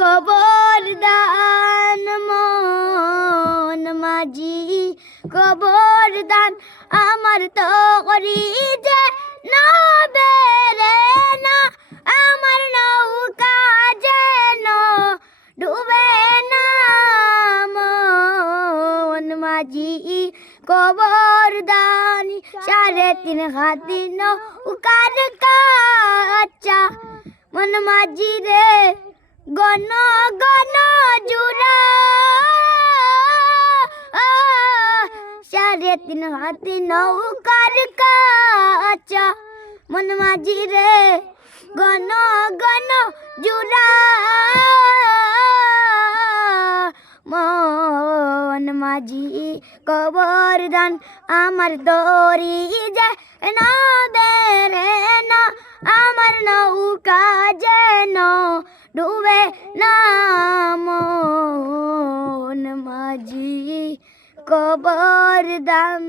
কবর দান মন মাঝি কবর দান আমার তো করি যে না বেরে না আমার নৌকা যেন ডুবে না মন মাঝি কবর দান 3.5 হাতি নৌকার কাচ্চা মন মাঝি রে গণ গণ জুড়া 3.5 হাতি নৌকার কাচ্চা মন মাঝি রে গণ গণ জুড়া মন মাঝি কবর দান আমার দরি যে না বেরে না আমার নৌকা যেন ডুবে না মন মাঝি কবর দান।